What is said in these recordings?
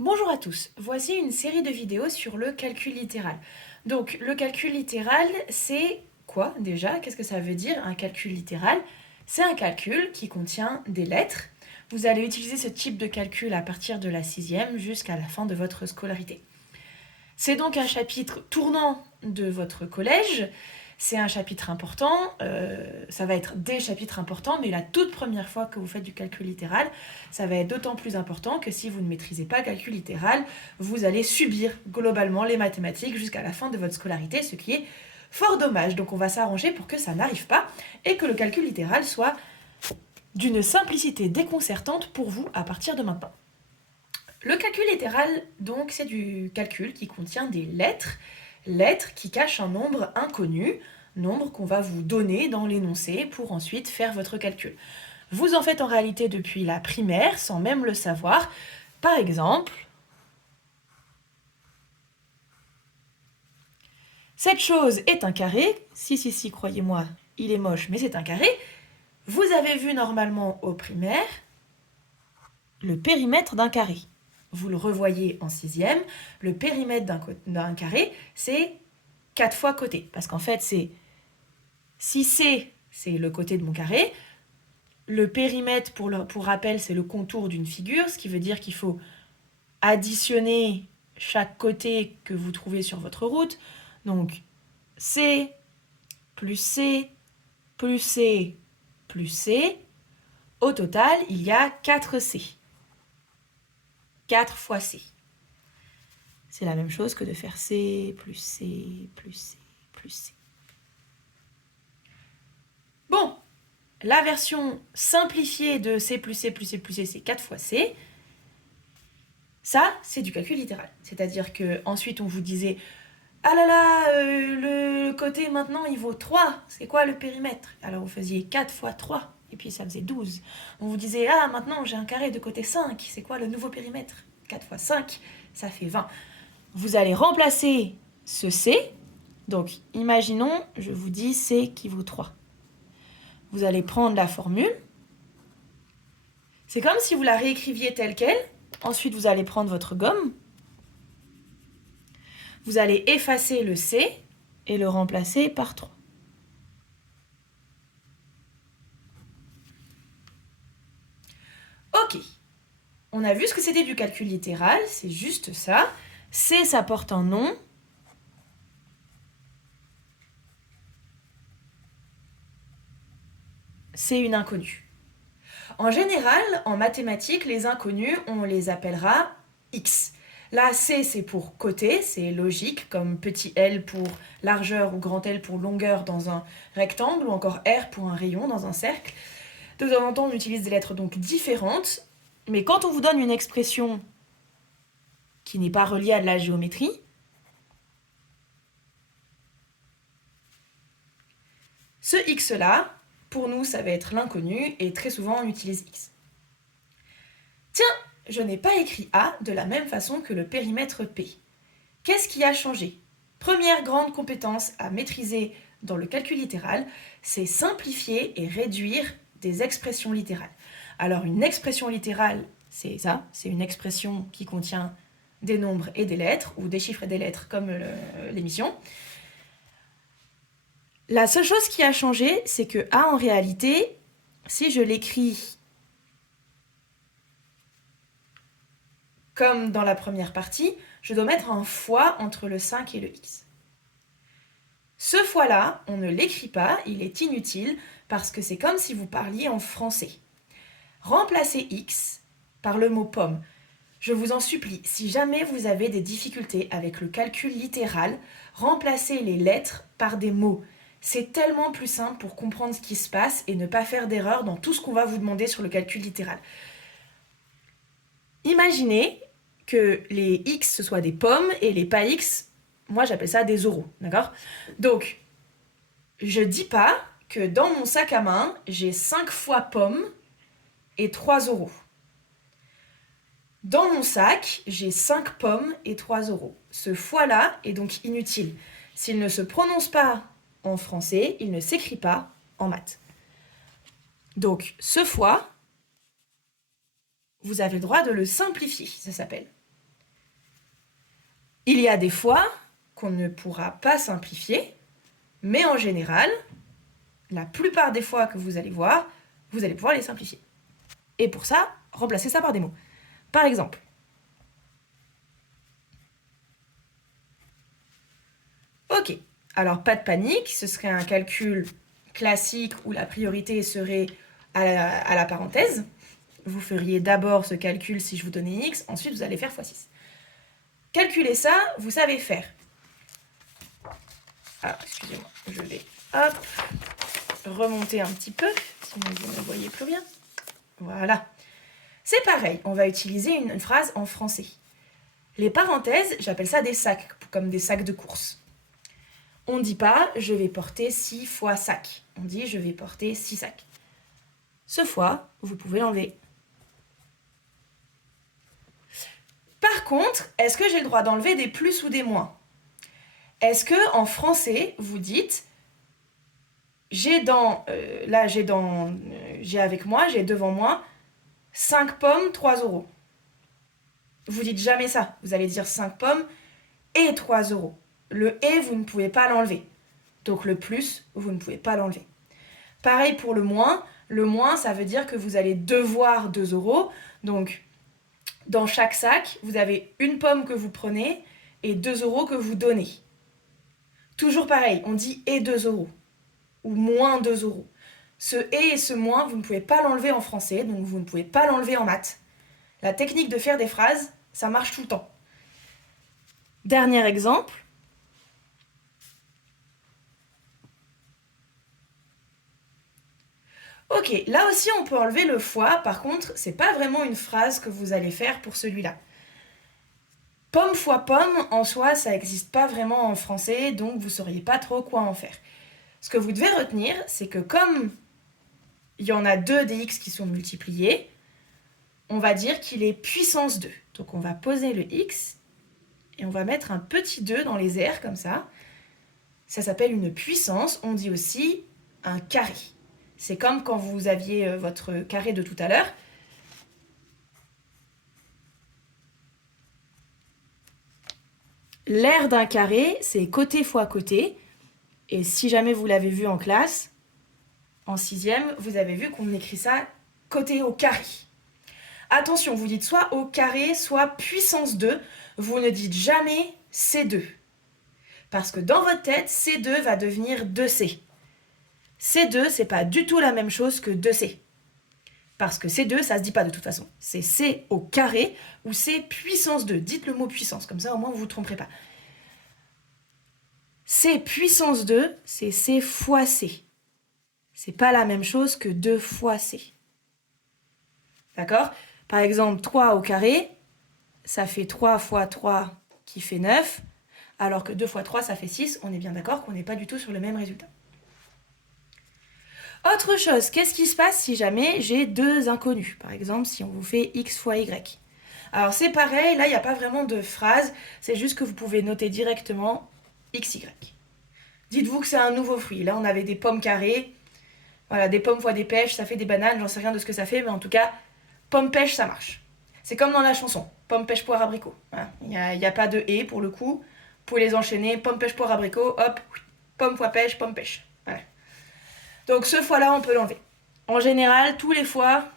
Bonjour à tous, voici une série de vidéos sur le calcul littéral. Donc le calcul littéral, c'est quoi déjà? Qu'est-ce que ça veut dire un calcul littéral? C'est un calcul qui contient des lettres. Vous allez utiliser ce type de calcul à partir de la 6e jusqu'à la fin de votre scolarité. C'est donc un chapitre tournant de votre collège. C'est un chapitre important, ça va être des chapitres importants, mais la toute première fois que vous faites du calcul littéral, ça va être d'autant plus important que si vous ne maîtrisez pas le calcul littéral, vous allez subir globalement les mathématiques jusqu'à la fin de votre scolarité, ce qui est fort dommage. Donc on va s'arranger pour que ça n'arrive pas et que le calcul littéral soit d'une simplicité déconcertante pour vous à partir de maintenant. Le calcul littéral, donc, c'est du calcul qui contient des lettres, lettres qui cachent un nombre inconnu, nombre qu'on va vous donner dans l'énoncé pour ensuite faire votre calcul. Vous en faites en réalité depuis la primaire sans même le savoir. Par exemple, cette chose est un carré. Si, croyez-moi, il est moche, mais c'est un carré. Vous avez vu normalement au primaire le périmètre d'un carré. Vous le revoyez en 6e, le périmètre d'un carré, c'est 4 fois côté. Parce qu'en fait, si C, c'est le côté de mon carré, le périmètre, pour rappel, c'est le contour d'une figure, ce qui veut dire qu'il faut additionner chaque côté que vous trouvez sur votre route. Donc, C plus C plus C plus C. Au total, il y a 4C. 4 fois C. C'est la même chose que de faire C plus C plus C plus C. Bon, la version simplifiée de C plus C plus C plus C, c'est 4 fois C. Ça, c'est du calcul littéral. C'est-à-dire qu'ensuite, on vous disait « Ah là là, le côté maintenant, il vaut 3. C'est quoi le périmètre ?» Alors, vous faisiez 4 fois 3, et puis ça faisait 12. On vous disait « Ah, maintenant, j'ai un carré de côté 5. C'est quoi le nouveau périmètre ?» 4 fois 5, ça fait 20. Vous allez remplacer ce C. Donc, imaginons, je vous dis C qui vaut 3. Vous allez prendre la formule. C'est comme si vous la réécriviez telle qu'elle. Ensuite, vous allez prendre votre gomme. Vous allez effacer le C et le remplacer par 3. Ok. On a vu ce que c'était du calcul littéral, c'est juste ça. C, ça porte un nom. C'est une inconnue. En général, en mathématiques, les inconnus, on les appellera X. Là, C, c'est pour côté, c'est logique, comme petit l pour largeur ou grand L pour longueur dans un rectangle, ou encore R pour un rayon dans un cercle. De temps en temps, on utilise des lettres donc différentes, mais quand on vous donne une expression qui n'est pas reliée à de la géométrie, ce X-là, pour nous, ça va être l'inconnu, et très souvent, on utilise X. Tiens, je n'ai pas écrit A de la même façon que le périmètre P. Qu'est-ce qui a changé? Première grande compétence à maîtriser dans le calcul littéral, c'est simplifier et réduire des expressions littérales. Alors une expression littérale, c'est ça, c'est une expression qui contient des nombres et des lettres, ou des chiffres et des lettres comme l'émission. La seule chose qui a changé, c'est que A en réalité, si je l'écris comme dans la première partie, je dois mettre un fois entre le 5 et le x. Ce fois-là, on ne l'écrit pas, il est inutile, parce que c'est comme si vous parliez en français. Remplacez x par le mot pomme. Je vous en supplie, si jamais vous avez des difficultés avec le calcul littéral, remplacez les lettres par des mots. C'est tellement plus simple pour comprendre ce qui se passe et ne pas faire d'erreur dans tout ce qu'on va vous demander sur le calcul littéral. Imaginez que les X, ce soient des pommes, et les pas X, moi j'appelle ça des euros, d'accord? Donc, je dis pas que dans mon sac à main, j'ai 5 fois pommes et 3 euros. Dans mon sac, j'ai 5 pommes et 3 euros. Ce fois-là est donc inutile. S'il ne se prononce pas en français, il ne s'écrit pas en maths. Donc, ce fois, vous avez le droit de le simplifier, ça s'appelle. Il y a des fois qu'on ne pourra pas simplifier, mais en général, la plupart des fois que vous allez voir, vous allez pouvoir les simplifier. Et pour ça, remplacez ça par des mots. Par exemple, ok, alors pas de panique, ce serait un calcul classique où la priorité serait à la parenthèse. Vous feriez d'abord ce calcul si je vous donnais x, ensuite vous allez faire x6. Calculer ça, vous savez faire. Ah, excusez-moi, je vais remonter un petit peu, sinon vous ne voyez plus rien. Voilà. C'est pareil, on va utiliser une phrase en français. Les parenthèses, j'appelle ça des sacs, comme des sacs de course. On ne dit pas « je vais porter 6 fois sac ». On dit « je vais porter 6 sacs ». Ce fois, vous pouvez l'enlever. Par contre, est-ce que j'ai le droit d'enlever des plus ou des moins? Est-ce que en français, vous dites j'ai devant moi 5 pommes, 3 euros. Vous dites jamais ça. Vous allez dire 5 pommes et 3 euros. Le et, vous ne pouvez pas l'enlever. Donc le plus, vous ne pouvez pas l'enlever. Pareil pour le moins. Le moins, ça veut dire que vous allez devoir 2 euros. Donc, dans chaque sac, vous avez une pomme que vous prenez et 2 euros que vous donnez. Toujours pareil, on dit et 2 euros ou moins 2 euros. Ce et ce moins, vous ne pouvez pas l'enlever en français, donc vous ne pouvez pas l'enlever en maths. La technique de faire des phrases, ça marche tout le temps. Dernier exemple. Ok, là aussi on peut enlever le fois, par contre, c'est pas vraiment une phrase que vous allez faire pour celui-là. Pomme fois pomme, en soi, ça n'existe pas vraiment en français, donc vous ne sauriez pas trop quoi en faire. Ce que vous devez retenir, c'est que comme il y en a 2 des x qui sont multipliés, on va dire qu'il est puissance 2. Donc on va poser le x et on va mettre un petit 2 dans les airs comme ça. Ça s'appelle une puissance, on dit aussi un carré. C'est comme quand vous aviez votre carré de tout à l'heure. L'aire d'un carré, c'est côté fois côté. Et si jamais vous l'avez vu en classe, en 6e, vous avez vu qu'on écrit ça côté au carré. Attention, vous dites soit au carré, soit puissance 2. Vous ne dites jamais C2. Parce que dans votre tête, C2 va devenir 2C. C2, c'est pas du tout la même chose que 2C. Parce que C2, ça se dit pas de toute façon. C'est C au carré ou C puissance 2. Dites le mot puissance, comme ça au moins vous ne vous tromperez pas. C puissance 2, c'est C fois C. C'est pas la même chose que 2 fois C. D'accord? Par exemple, 3 au carré, ça fait 3 fois 3 qui fait 9, alors que 2 fois 3, ça fait 6. On est bien d'accord qu'on n'est pas du tout sur le même résultat. Autre chose, qu'est-ce qui se passe si jamais j'ai 2 inconnus? Par exemple, si on vous fait x fois y. Alors c'est pareil, là il n'y a pas vraiment de phrase, c'est juste que vous pouvez noter directement xy. Dites-vous que c'est un nouveau fruit. Là on avait des pommes carrées, voilà, des pommes fois des pêches, ça fait des bananes, j'en sais rien de ce que ça fait, mais en tout cas, pomme pêche ça marche. C'est comme dans la chanson, pomme pêche poire abricot. Voilà. Il n'y a pas de et pour le coup, vous pouvez les enchaîner, pomme pêche poire abricot, hop, pomme fois pêche, pomme pêche. Voilà. Donc ce fois-là, on peut l'enlever. En général, tous les fois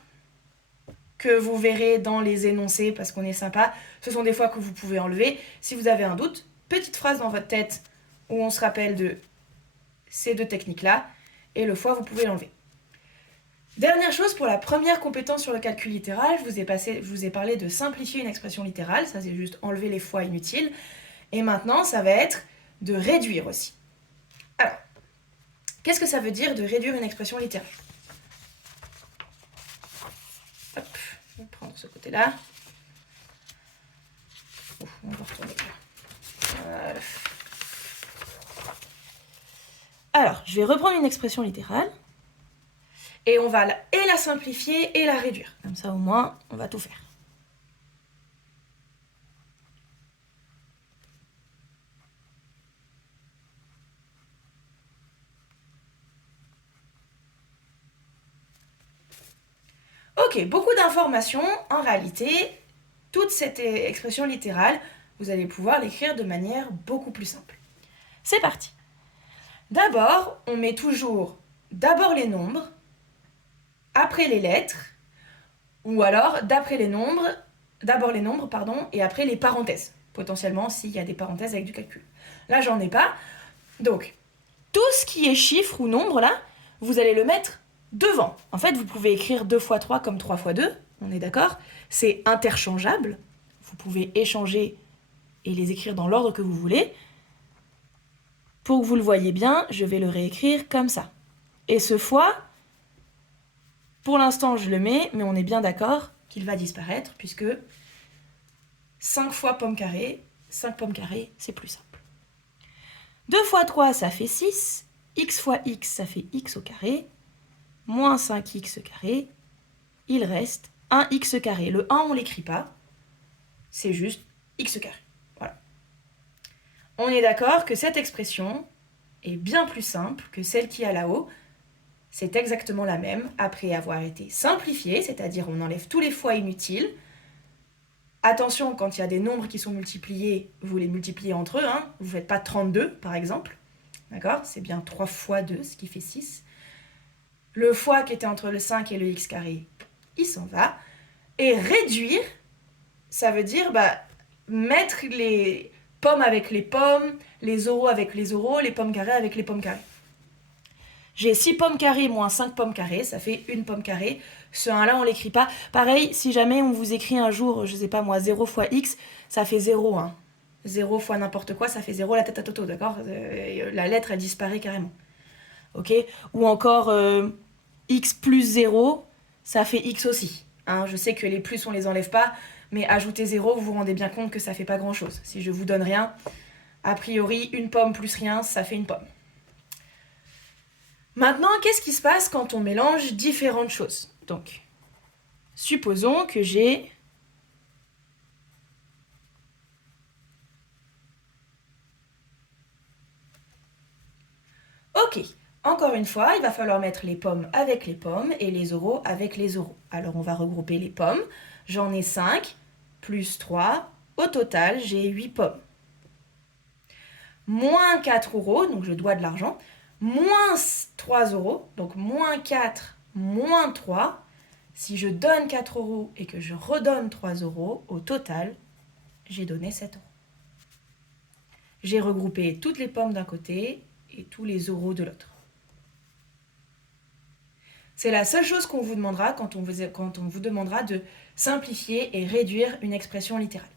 que vous verrez dans les énoncés, parce qu'on est sympa, ce sont des fois que vous pouvez enlever. Si vous avez un doute, petite phrase dans votre tête où on se rappelle de ces 2 techniques-là, et le fois, vous pouvez l'enlever. Dernière chose, pour la première compétence sur le calcul littéral, je vous ai parlé de simplifier une expression littérale, ça c'est juste enlever les fois inutiles. Et maintenant, ça va être de réduire aussi. Alors, qu'est-ce que ça veut dire de réduire une expression littérale? Hop, je vais prendre ce côté-là. On va retourner là. Voilà. Alors, je vais reprendre une expression littérale. Et on va la simplifier et la réduire. Comme ça, au moins, on va tout faire. Ok, beaucoup d'informations. En réalité, toute cette expression littérale vous allez pouvoir l'écrire de manière beaucoup plus simple. C'est parti. D'abord, on met toujours d'abord les nombres, après les lettres, ou alors d'abord les nombres, et après les parenthèses, potentiellement s'il y a des parenthèses avec du calcul. Là, j'en ai pas. Donc, tout ce qui est chiffre ou nombre, là, vous allez le mettre devant. En fait, vous pouvez écrire 2 fois 3 comme 3 fois 2, on est d'accord? C'est interchangeable. Vous pouvez échanger et les écrire dans l'ordre que vous voulez. Pour que vous le voyez bien, je vais le réécrire comme ça. Et ce fois, pour l'instant, je le mets, mais on est bien d'accord qu'il va disparaître, puisque 5 fois pomme carrée, 5 pommes carrées, c'est plus simple. 2 fois 3, ça fait 6. X fois x, ça fait x au carré. Moins 5x carré. Il reste 1x carré. Le 1, on ne l'écrit pas. C'est juste x carré. Voilà. On est d'accord que cette expression est bien plus simple que celle qui est là-haut. C'est exactement la même après avoir été simplifiée, c'est-à-dire on enlève tous les fois inutiles. Attention, quand il y a des nombres qui sont multipliés, vous les multipliez entre eux. Hein. Vous ne faites pas 32, par exemple. D'accord? C'est bien 3 fois 2, ce qui fait 6. Le fois qui était entre le 5 et le x carré, il s'en va. Et réduire, ça veut dire mettre les pommes avec les pommes, les euros avec les euros, les pommes carrées avec les pommes carrées. J'ai 6 pommes carrées moins 5 pommes carrées, ça fait 1 pomme carrée. Ce 1-là, on ne l'écrit pas. Pareil, si jamais on vous écrit un jour, je ne sais pas moi, 0 fois x, ça fait 0. Hein. 0 fois n'importe quoi, ça fait 0 la tête à Toto, d'accord? La lettre, elle disparaît carrément. Ok? Ou encore x plus 0, ça fait x aussi. Hein, je sais que les plus, on les enlève pas, mais ajouter 0, vous vous rendez bien compte que ça fait pas grand-chose. Si je vous donne rien, a priori, une pomme plus rien, ça fait une pomme. Maintenant, qu'est-ce qui se passe quand on mélange différentes choses? Donc, supposons que j'ai Ok, encore une fois, il va falloir mettre les pommes avec les pommes et les euros avec les euros. Alors on va regrouper les pommes. J'en ai 5, plus 3. Au total, j'ai 8 pommes. Moins 4 euros, donc je dois de l'argent. Moins 3 euros, donc moins 4, moins 3. Si je donne 4 euros et que je redonne 3 euros, au total, j'ai donné 7 euros. J'ai regroupé toutes les pommes d'un côté et tous les euros de l'autre. C'est la seule chose qu'on vous demandera quand on vous demandera de simplifier et réduire une expression littérale.